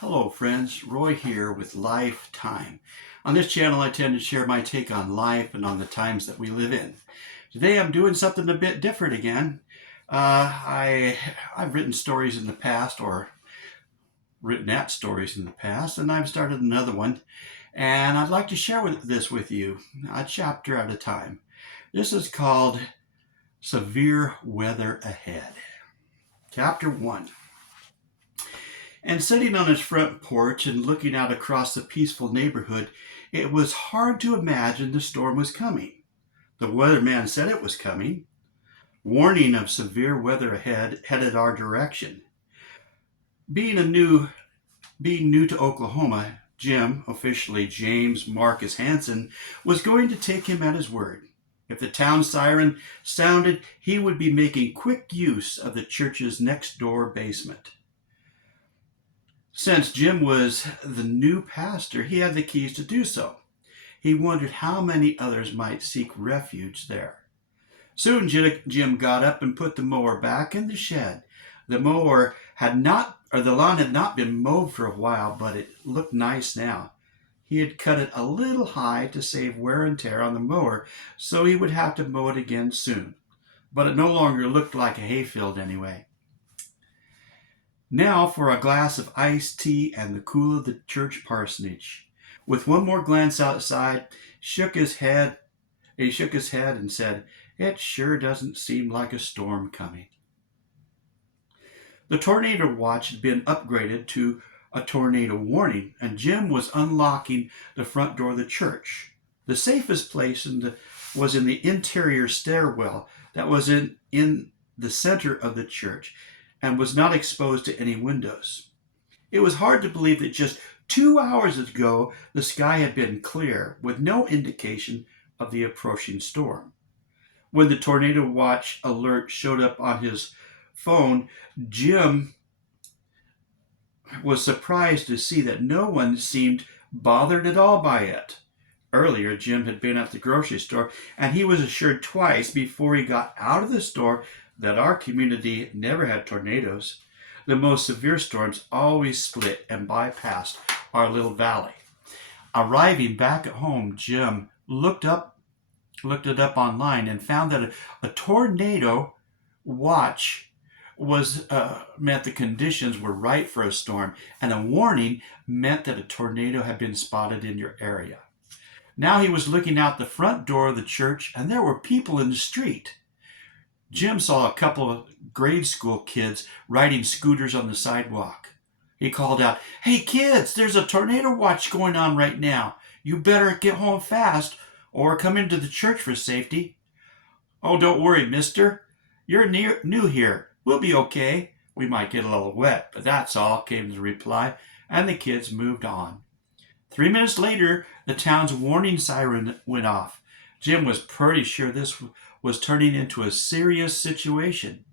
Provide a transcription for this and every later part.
Hello friends, Roy here with Lifetime. On this channel I tend to share my take on life and on the times that we live in. Today I'm doing something a bit different again. I've written stories in the past or written at stories in the past, and I've started another one, and I'd like to share this with you, a chapter at a time. This is called Severe Weather Ahead. Chapter 1. And sitting on his front porch and looking out across the peaceful neighborhood, it was hard to imagine the storm was coming. The weatherman said it was coming. Warning of severe weather ahead headed our direction. Being new to Oklahoma, Jim, officially James Marcus Hansen, was going to take him at his word. If the town siren sounded, he would be making quick use of the church's next door basement. Since Jim was the new pastor, he had the keys to do so. He wondered how many others might seek refuge there. Soon Jim got up and put the mower back in the shed. The lawn had not been mowed for a while, but it looked nice now. He had cut it a little high to save wear and tear on the mower, so he would have to mow it again soon. But it no longer looked like a hayfield anyway. Now for a glass of iced tea and the cool of the church parsonage. With one more glance outside, he shook his head and said, "It sure doesn't seem like a storm coming." The tornado watch had been upgraded to a tornado warning, and Jim was unlocking the front door of the church. The safest place was in the interior stairwell that was in the center of the church and was not exposed to any windows. It was hard to believe that just 2 hours ago the sky had been clear, with no indication of the approaching storm. When the tornado watch alert showed up on his phone, Jim was surprised to see that no one seemed bothered at all by it. Earlier, Jim had been at the grocery store, and he was assured twice before he got out of the store that our community never had tornadoes. The most severe storms always split and bypassed our little valley. Arriving back at home, Jim looked it up online and found that a tornado watch meant the conditions were right for a storm, and a warning meant that a tornado had been spotted in your area. Now he was looking out the front door of the church, and there were people in the street. Jim saw a couple of grade school kids riding scooters on the sidewalk. He called out, "Hey kids, there's a tornado watch going on right now. You better get home fast or come into the church for safety." "Oh, don't worry, mister. You're new here. We'll be okay. We might get a little wet, but that's all," came the reply, and the kids moved on. 3 minutes later, the town's warning siren went off. Jim was pretty sure this was turning into a serious situation.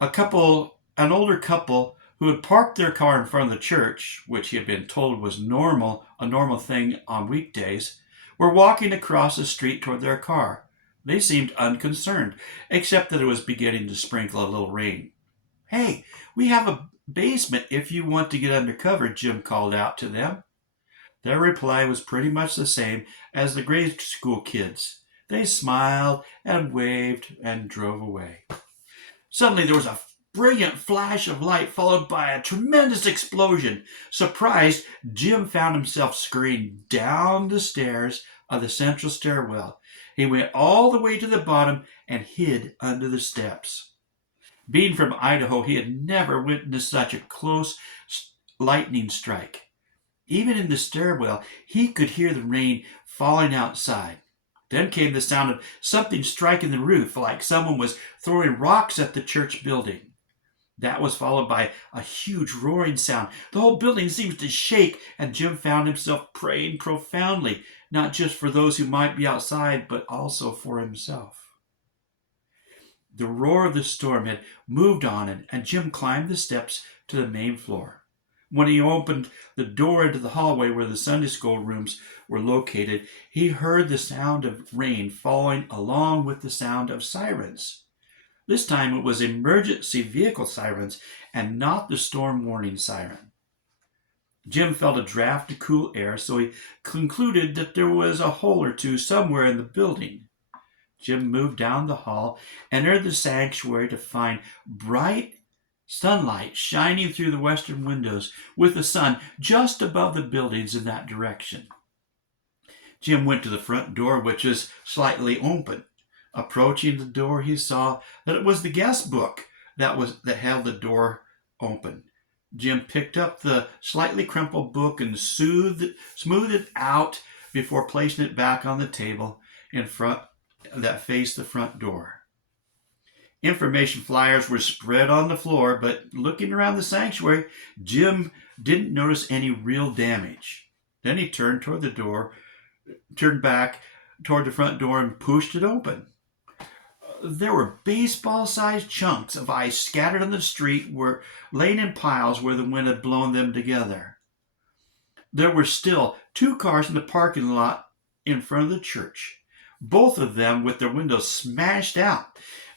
An older couple who had parked their car in front of the church, which he had been told was a normal thing on weekdays, were walking across the street toward their car. They seemed unconcerned, except that it was beginning to sprinkle a little rain. "Hey, we have a basement if you want to get under cover," Jim called out to them. Their reply was pretty much the same as the grade school kids. They smiled and waved and drove away. Suddenly there was a brilliant flash of light followed by a tremendous explosion. Surprised, Jim found himself scurrying down the stairs of the central stairwell. He went all the way to the bottom and hid under the steps. Being from Idaho, he had never witnessed such a close lightning strike. Even in the stairwell, he could hear the rain falling outside. Then came the sound of something striking the roof, like someone was throwing rocks at the church building. That was followed by a huge roaring sound. The whole building seemed to shake, and Jim found himself praying profoundly, not just for those who might be outside, but also for himself. The roar of the storm had moved on, and Jim climbed the steps to the main floor. When he opened the door into the hallway where the Sunday school rooms were located, he heard the sound of rain falling along with the sound of sirens. This time it was emergency vehicle sirens and not the storm warning siren. Jim felt a draft of cool air, so he concluded that there was a hole or two somewhere in the building. Jim moved down the hall, entered the sanctuary to find bright sunlight shining through the western windows, with the sun just above the buildings in that direction. Jim went to the front door, which was slightly open. Approaching the door, he saw that it was the guest book that held the door open. Jim picked up the slightly crumpled book and smoothed it out before placing it back on the table in front that faced the front door. Information flyers were spread on the floor, but looking around the sanctuary, Jim didn't notice any real damage. Then he turned back toward the front door and pushed it open. There were baseball-sized chunks of ice scattered on the street, laying in piles where the wind had blown them together. There were still 2 cars in the parking lot in front of the church, both of them with their windows smashed out.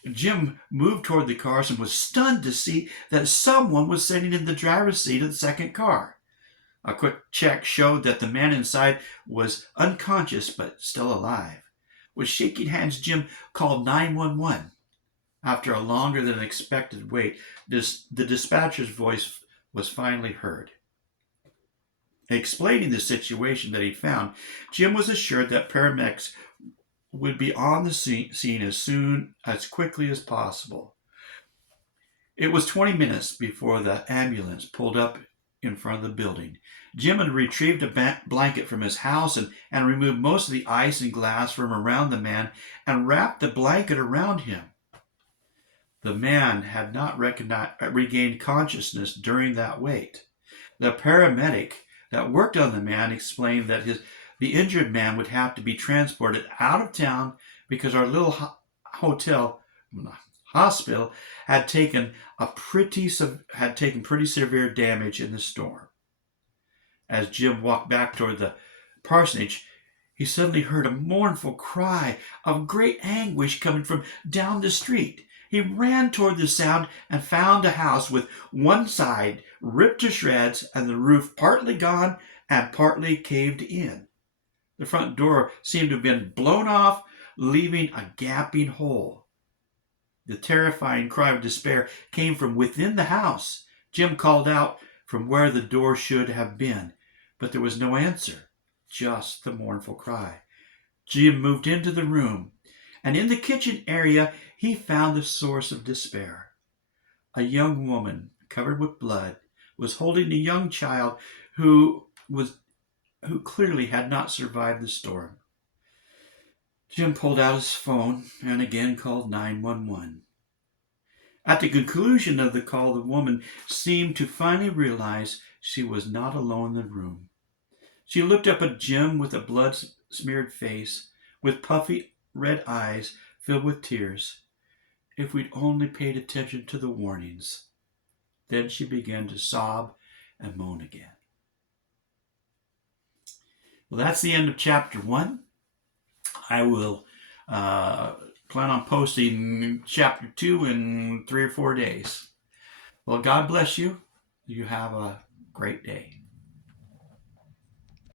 Jim moved toward the cars and was stunned to see that someone was sitting in the driver's seat of the second car. A quick check showed that the man inside was unconscious but still alive. With shaking hands, Jim called 911. After a longer than expected wait, the dispatcher's voice was finally heard. Explaining the situation that he found, Jim was assured that paramedics would be on the scene as quickly as possible. It was 20 minutes before the ambulance pulled up in front of the building. Jim had retrieved a blanket from his house and removed most of the ice and glass from around the man and wrapped the blanket around him. The man had not regained consciousness during that wait. The paramedic that worked on the man explained that the injured man would have to be transported out of town because our little hospital had taken pretty severe damage in the storm. As Jim walked back toward the parsonage, he suddenly heard a mournful cry of great anguish coming from down the street. He ran toward the sound and found a house with one side ripped to shreds and the roof partly gone and partly caved in. The front door seemed to have been blown off, leaving a gaping hole. The terrifying cry of despair came from within the house. Jim called out from where the door should have been, but there was no answer, just the mournful cry. Jim moved into the room, and in the kitchen area he found the source of despair. A young woman, covered with blood, was holding a young child who clearly had not survived the storm. Jim pulled out his phone and again called 911. At the conclusion of the call, the woman seemed to finally realize she was not alone in the room. She looked up at Jim with a blood-smeared face, with puffy red eyes filled with tears. If we'd only paid attention to the warnings. Then she began to sob and moan again. Well, that's the end of chapter 1. I will plan on posting chapter 2 in 3 or 4 days. Well, God bless you. You have a great day.